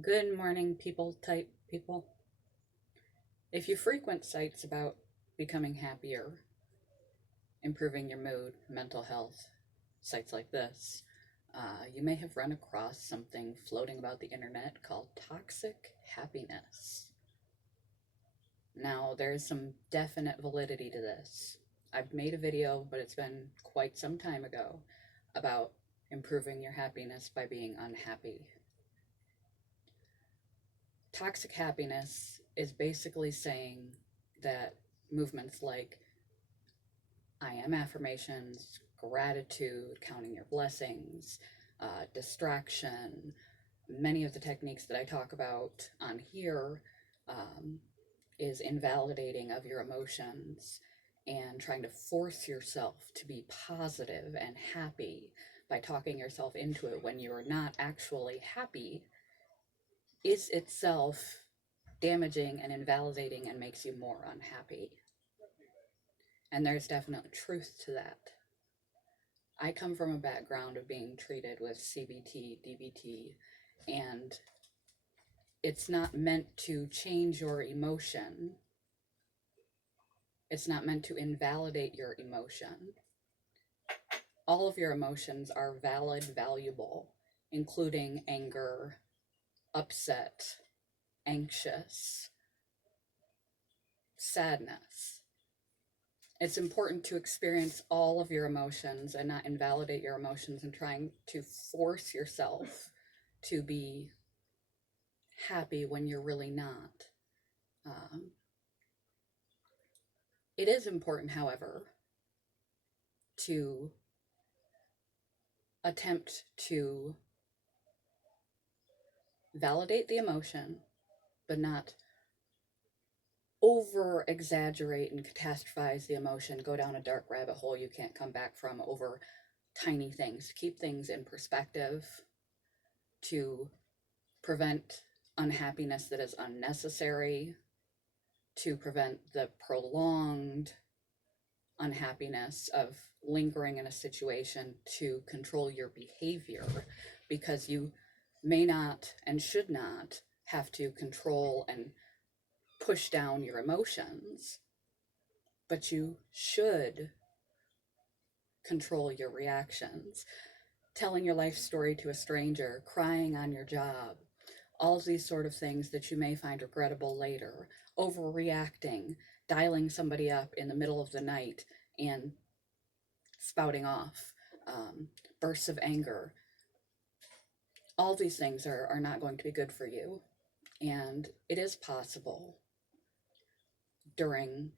Good morning, people type people. If you frequent sites about becoming happier, improving your mood, mental health, sites like this, you may have run across something floating about the internet called toxic happiness. Now, there's some definite validity to this. I've made a video, but it's been quite some time ago, about improving your happiness by being unhappy. Toxic happiness is basically saying that movements like I am affirmations, gratitude, counting your blessings, distraction, many of the techniques that I talk about on here um, is invalidating of your emotions and trying to force yourself to be positive and happy by talking yourself into it when you are not actually happy is itself damaging and invalidating and makes you more unhappy. And there's definitely truth to that. I come from a background of being treated with CBT, DBT, and it's not meant to change your emotion. It's not meant to invalidate your emotion. All of your emotions are valid, valuable, including anger, upset, anxious, sadness. It's important to experience all of your emotions and not invalidate your emotions and trying to force yourself to be happy when you're really not. Um, it is important, however, to attempt to validate the emotion, but not over exaggerate and catastrophize the emotion, go down a dark rabbit hole you can't come back from over tiny things. Keep things in perspective to prevent unhappiness that is unnecessary, to prevent the prolonged unhappiness of lingering in a situation, to control your behavior, because you may not and should not have to control and push down your emotions, but you should control your reactions. Telling your life story to a stranger, crying on your job, all these sort of things that you may find regrettable later, overreacting, dialing somebody up in the middle of the night and spouting off, bursts of anger. All these things are not going to be good for you. And it is possible during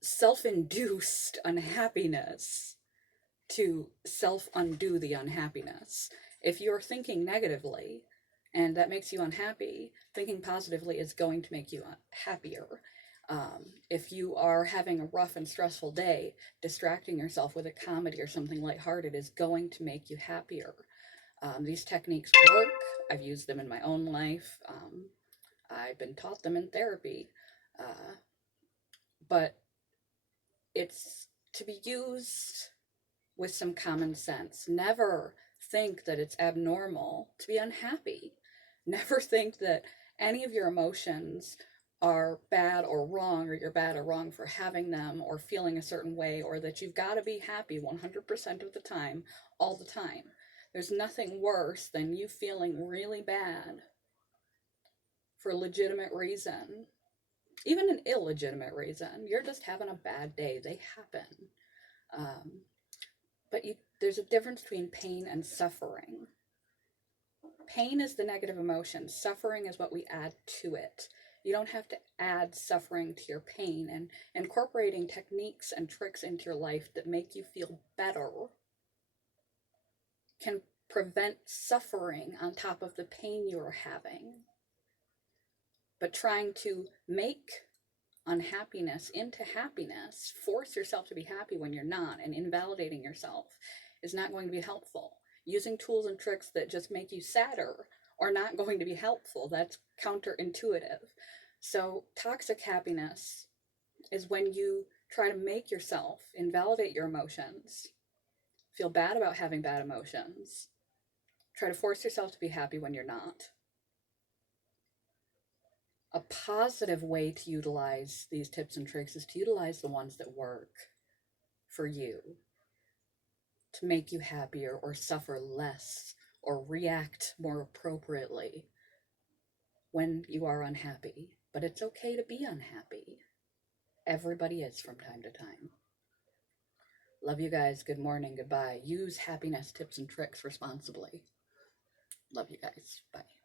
self-induced unhappiness to self-undo the unhappiness. If you're thinking negatively and that makes you unhappy, thinking positively is going to make you happier. If you are having a rough and stressful day, distracting yourself with a comedy or something lighthearted is going to make you happier. These techniques work. I've used them in my own life. I've been taught them in therapy. But it's to be used with some common sense. Never think that it's abnormal to be unhappy. Never think that any of your emotions are bad or wrong, or you're bad or wrong for having them or feeling a certain way, or that you've got to be happy 100% of the time, all the time. There's nothing worse than you feeling really bad for a legitimate reason, even an illegitimate reason. You're just having a bad day. They happen. But there's a difference between pain and suffering. Pain is the negative emotion. Suffering is what we add to it. You don't have to add suffering to your pain, and incorporating techniques and tricks into your life that make you feel better can prevent suffering on top of the pain you are having. But trying to make unhappiness into happiness, force yourself to be happy when you're not, and invalidating yourself is not going to be helpful. Using tools and tricks that just make you sadder are not going to be helpful. That's counterintuitive. So toxic happiness is when you try to make yourself invalidate your emotions, Feel bad about having bad emotions. Try to force yourself to be happy when you're not. A positive way to utilize these tips and tricks is to utilize the ones that work for you, to make you happier or suffer less or react more appropriately when you are unhappy. But it's okay to be unhappy. Everybody is from time to time. Love you guys. Good morning. Goodbye. Use happiness tips and tricks responsibly. Love you guys. Bye.